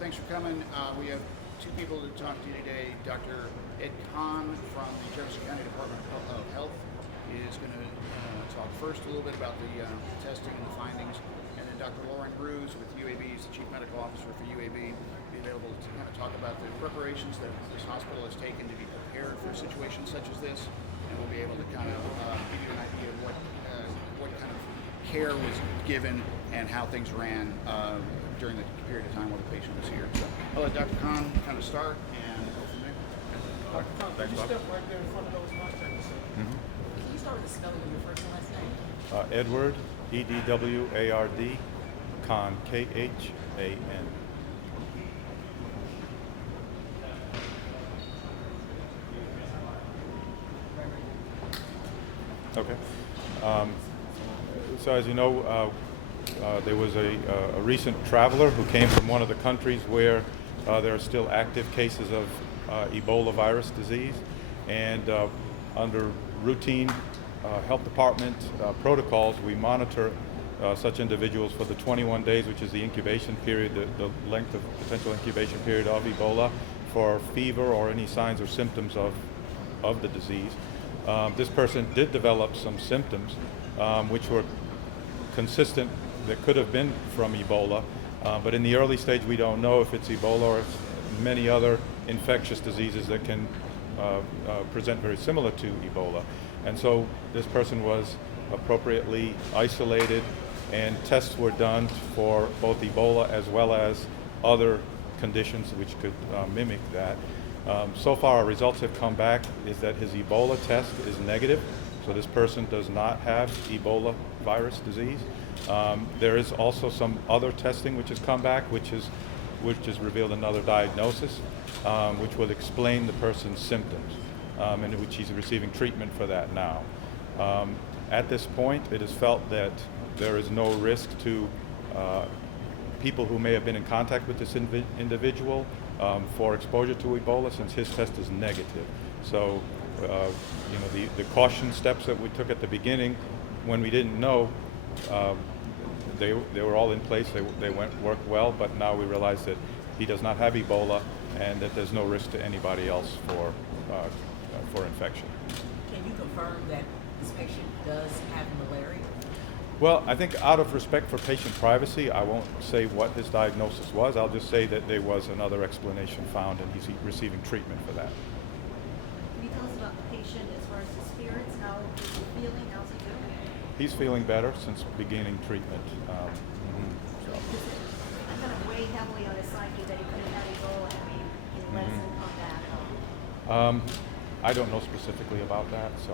Thanks for coming. We have two people to talk to you today. Dr. Ed Kahn from the Jefferson County Department of Health is going to talk first a little bit about the testing and the findings, and then Dr. Lauren Bruce with UAB, is the Chief Medical Officer for UAB, be available to kind of talk about the preparations that this hospital has taken to be prepared for situations such as this, and we'll be able to kind of give you an idea of what kind of care was given and how things ran during the period of time while the patient was here. So I'll let Dr. Kahn kind of start and go from there. Dr. Kahn, could you step right there in front of those mics? Can you start with the spelling of your first and last name? Edward, Edward, Kahn, Khan. Okay. So as you know, there was a recent traveler who came from one of the countries where there are still active cases of Ebola virus disease, and under routine health department protocols, we monitor such individuals for the 21 days, which is the incubation period, the length of potential incubation period of Ebola, for fever or any signs or symptoms of the disease. This person did develop some symptoms which were consistent, that could have been from Ebola, but in the early stage we don't know if it's Ebola or it's many other infectious diseases that can present very similar to Ebola. And so this person was appropriately isolated, and tests were done for both Ebola as well as other conditions which could mimic that. So far our results have come back is that his Ebola test is negative, so this person does not have Ebola virus disease. There is also some other testing which has come back, which has revealed another diagnosis, which will explain the person's symptoms, and which he's receiving treatment for that now. At this point, it is felt that there is no risk to people who may have been in contact with this individual for exposure to Ebola, since his test is negative. So, the caution steps that we took at the beginning, when we didn't know, they were all in place. They worked well, but now we realize that he does not have Ebola, and that there's no risk to anybody else for infection. Can you confirm that this patient does have malaria? Well, I think out of respect for patient privacy, I won't say what his diagnosis was. I'll just say that there was another explanation found, and he's receiving treatment for that. Can you tell us about the patient as far as his spirits? How is he feeling? How's he doing? He's feeling better since beginning treatment. So. I kind of weigh heavily on his psyche that he couldn't have Ebola and be lessened on that. I don't know specifically about that, so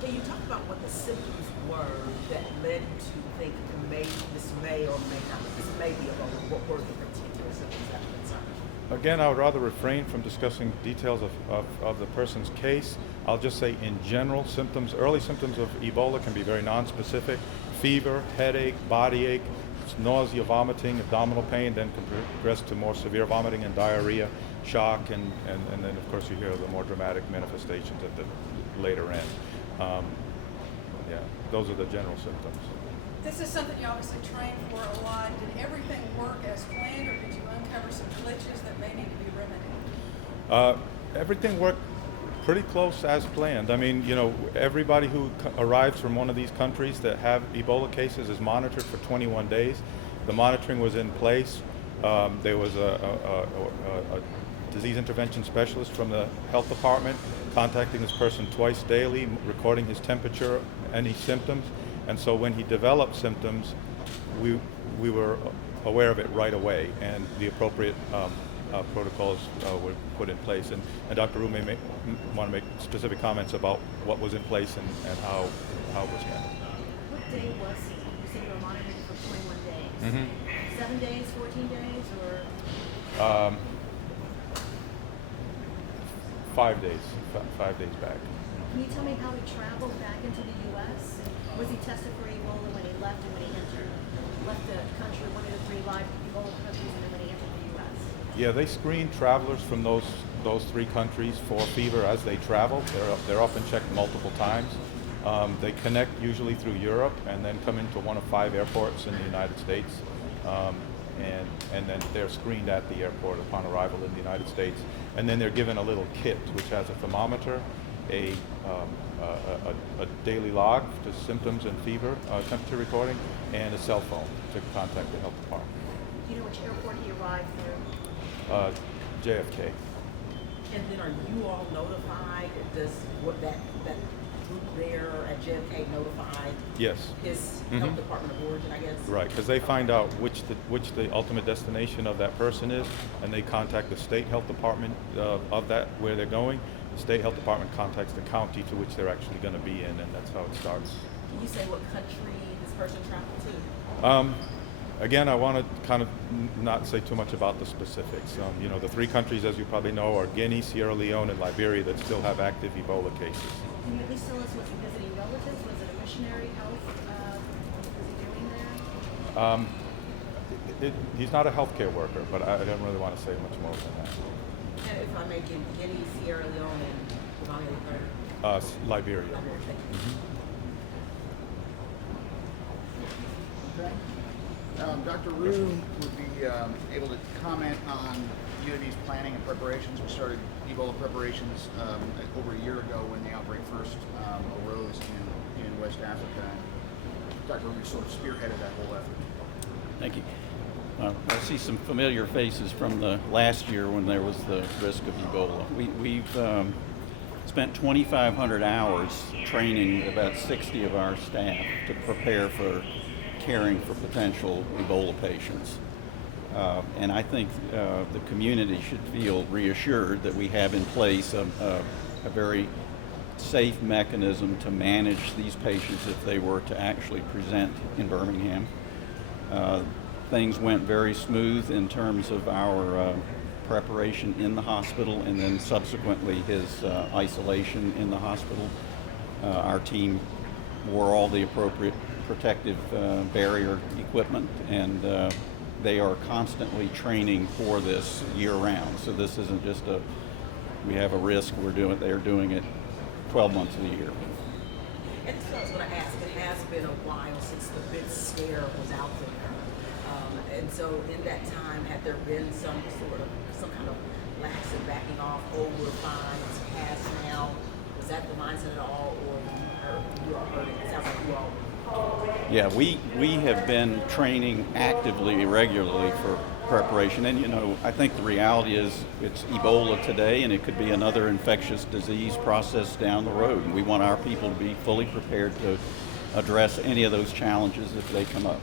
Can you talk about what the symptoms were that led you to think this may or may not, this may be Ebola? What were the particular symptoms that were concerned? Again, I would rather refrain from discussing details of the person's case. I'll just say in general, early symptoms of Ebola can be very nonspecific: fever, headache, body ache, nausea, vomiting, abdominal pain, then can progress to more severe vomiting and diarrhea, shock, and then of course you hear the more dramatic manifestations at the later end. Those are the general symptoms. This is something you obviously trained for a lot. Did everything work as planned, or did you uncover some glitches that may need to be remedied? Everything worked pretty close as planned. I mean, everybody who arrives from one of these countries that have Ebola cases is monitored for 21 days. The monitoring was in place. There was a disease intervention specialist from the health department contacting this person twice daily, recording his temperature, any symptoms. And so when he developed symptoms, we were aware of it right away, and the appropriate protocols were put in place. And Dr. Rue may want to make specific comments about what was in place and how it was handled. What day was he? You said you were monitoring for 21 days. 7 days, 14 days, or? 5 days. 5 days back. Can you tell me how he traveled back into the U.S.? And was he tested for Ebola when he left and when he left the country, one of the 3 live Ebola countries, and then when he entered the U.S.? Yeah, they screen travelers from those 3 countries for fever as they travel. They're often checked multiple times. They connect usually through Europe and then come into one of 5 airports in the United States. and then they're screened at the airport upon arrival in the United States, and then they're given a little kit which has a thermometer, a daily log to symptoms and fever, temperature recording, and a cell phone to contact the health department. Do you know which airport he arrived through? JFK. And then are you all notified? Does what that group there at JFK notify Yes. his health department of origin, I guess? Right, because they find out which the ultimate destination of that person is, and they contact the state health department of that where they're going. The state health department contacts the county to which they're actually going to be in, and that's how it starts. Can you say what country this person traveled to? Again, I want to kind of not say too much about the specifics. You know, the three countries, as you probably know, are Guinea, Sierra Leone, and Liberia that still have active Ebola cases. Can you at least tell us, was he visiting relatives? Was it a missionary health? Was he doing there? He's not a healthcare worker, but I don't really want to say much more than that. And if I may give Guinea, Sierra Leone, and Uganda, the third? Liberia. Thank you. Dr. Rue would be able to comment on UAB's planning and preparations. We started Ebola preparations over a year ago when the outbreak first arose in West Africa. Dr. Rue sort of spearheaded that whole effort. Thank you. I see some familiar faces from the last year when there was the risk of Ebola. We've spent 2,500 hours training about 60 of our staff to prepare for caring for potential Ebola patients. And I think the community should feel reassured that we have in place a very safe mechanism to manage these patients if they were to actually present in Birmingham. Things went very smooth in terms of our preparation in the hospital and then subsequently his isolation in the hospital. Our team wore all the appropriate protective barrier equipment, and they are constantly training for this year-round. So this isn't just we have a risk, they're doing it 12 months of the year. And so I was going to ask, it has been a while since the big scare was out there. And so in that time, had there been some kind of lax and backing off over fines, has now? Was that the mindset at all, or you all heard it? It sounds like you all. Yeah, we have been training actively, regularly for preparation. And, you know, I think the reality is it's Ebola today, and it could be another infectious disease process down the road. And we want our people to be fully prepared to address any of those challenges if they come up.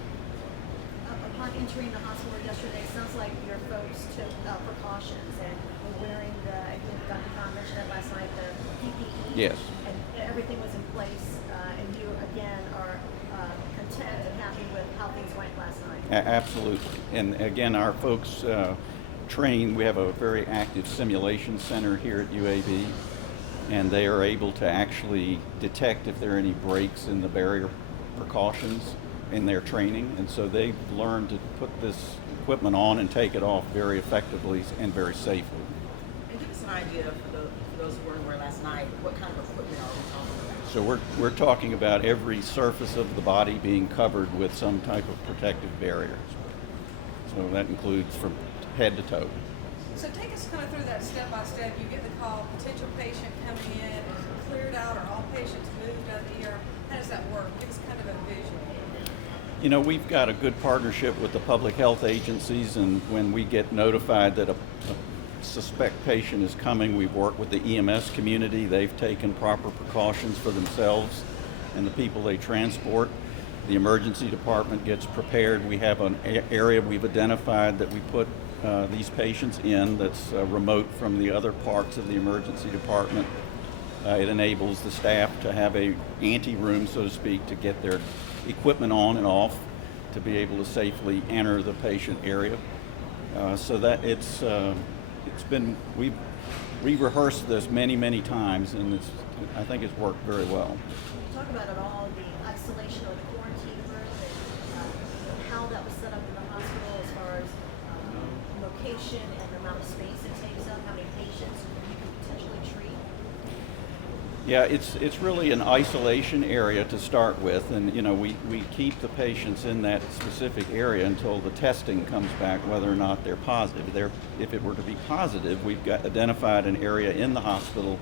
Upon entering the hospital yesterday, it sounds like your folks took precautions and were wearing I think Dr. Khan mentioned that last night, the PPE. Yes. And everything was in place, and you, again, are content and happy with how things went last night. Absolutely. And again, our folks train. We have a very active simulation center here at UAB, and they are able to actually detect if there are any breaks in the barrier precautions in their training. And so they've learned to put this equipment on and take it off very effectively and very safely. And give us an idea for those who weren't aware last night, what kind of equipment are we talking about? So we're talking about every surface of the body being covered with some type of protective barrier. So that includes from head to toe. So take us kind of through that step by step. You get the call, potential patient coming in, is it cleared out, or all patients moved out of the ER? How does that work? Give us kind of a visual. You know, we've got a good partnership with the public health agencies, and when we get notified that a suspect patient is coming, we work with the EMS community. They've taken proper precautions for themselves and the people they transport. The emergency department gets prepared. We have an area we've identified that we put these patients in that's remote from the other parts of the emergency department. It enables the staff to have a ante-room, so to speak, to get their equipment on and off, to be able to safely enter the patient area. So that it's been, we've rehearsed this many times, and I think it's worked very well. Talk about it all, the isolation or the quarantine room, and how that was set up in the hospital as far as location and the amount of space it takes up, how many patients you can potentially treat. Yeah, it's really an isolation area to start with, and we keep the patients in that specific area until the testing comes back whether or not they're positive. If it were to be positive, we've got identified an area in the hospital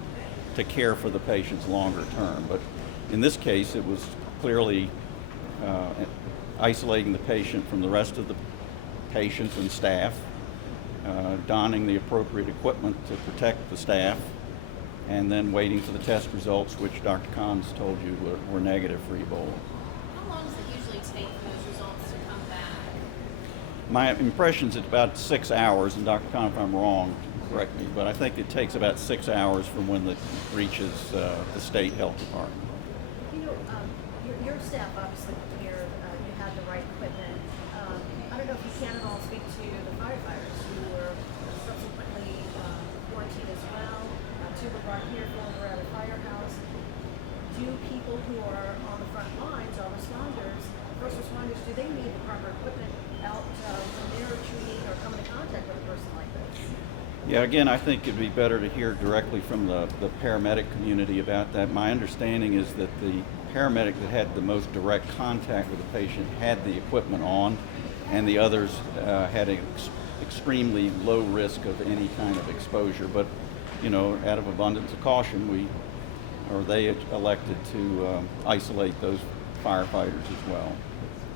to care for the patients longer term. But in this case, it was clearly isolating the patient from the rest of the patients and staff, donning the appropriate equipment to protect the staff, and then waiting for the test results, which Dr. Khan's told you were negative for Ebola. How long does it usually take for those results to come back? My impression is it's about 6 hours, and Dr. Khan, if I'm wrong, correct me, but I think it takes about 6 hours from when it reaches the state health department. Your staff obviously prepared, you had the right equipment. I don't know if you can at all speak to the firefighters who were subsequently quarantined as well. Two were brought here, four were at a firehouse. Do people who are on the front lines, or responders, first responders, do they need the proper equipment out when they're treating or coming in contact with a person like this? Yeah, again, I think it'd be better to hear directly from the paramedic community about that. My understanding is that the paramedic that had the most direct contact with the patient had the equipment on, and the others had an extremely low risk of any kind of exposure. But out of abundance of caution, they elected to isolate those firefighters as well.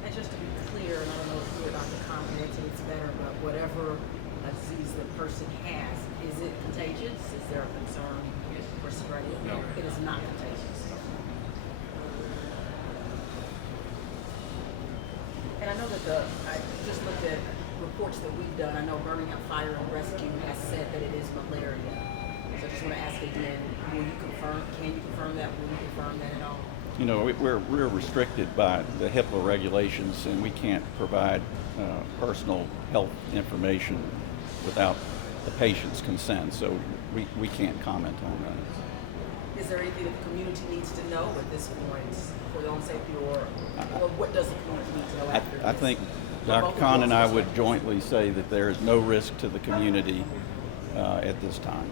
And just to be clear, and I don't know if you or Dr. Khan can answer this better, but whatever disease the person has, is it contagious? Is there a concern for spreading? No. It is not contagious. And I know that I just looked at reports that we've done. I know Birmingham Fire and Rescue has said that it is malaria. So I just want to ask again, can you confirm that? Will you confirm that at all? We're restricted by the HIPAA regulations, and we can't provide personal health information without the patient's consent, so we can't comment on that. Is there anything that the community needs to know at this point for their own safety, or what does the community need to know after this? I think Dr. Khan and I would jointly say that there is no risk to the community at this time.